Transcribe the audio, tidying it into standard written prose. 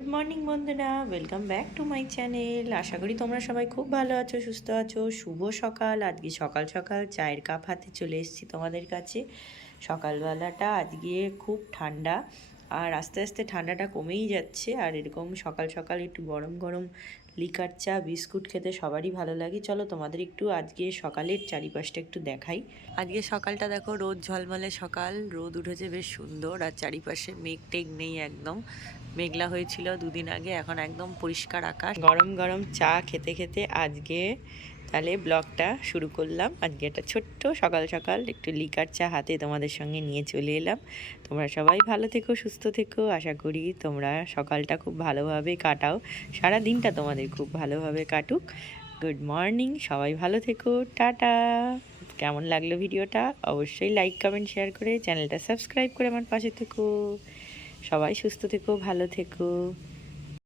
Good morning বন্ধুরা, welcome back to my channel. আশা করি তোমরা সবাই খুব ভালো আছো, সুস্থ আছো। শুভ সকাল। আজকে সকাল সকাল চায়ের কাপ হাতে চলে এসেছি তোমাদের কাছে। সকালবেলাটা আজকে খুব ঠান্ডা, আর আস্তে আস্তে ঠান্ডাটা কমেই যাচ্ছে। আর এরকম সকাল সকাল একটু গরম গরম লিকার চা বিস্কুট খেতে সবারই ভালো লাগে। চলো তোমাদের একটু আজকে সকালের চারিপাশটা একটু দেখাই। আজকে সকালটা দেখো, রোদ ঝলমলে সকাল, রোদ উঠেছে বেশ সুন্দর, আর চারিপাশে মেঘ টেঘ নেই, একদম মেঘলা হয়েছিল দুদিন আগে, এখন একদম পরিষ্কার আকাশ। গরম গরম চা খেতে খেতে আজকে তাহলে ব্লগটা শুরু করলাম। আজকে একটা ছোট্ট সকাল সকাল একটু লিকার চা হাতে তোমাদের সঙ্গে নিয়ে চলে এলাম। তোমরা সবাই ভালো থেকো, সুস্থ থেকো। আশা করি তোমরা সকালটা খুব ভালোভাবে কাটাও, সারা দিনটা তোমাদের খুব ভালোভাবে কাটুক। গুড মর্নিং, সবাই ভালো থেকো, টাটা। কেমন লাগলো ভিডিওটা অবশ্যই লাইক কমেন্ট শেয়ার করে চ্যানেলটা সাবস্ক্রাইব করে আমার পাশে থেকো। সবাই সুস্থ থেকো, ভালো থেকো।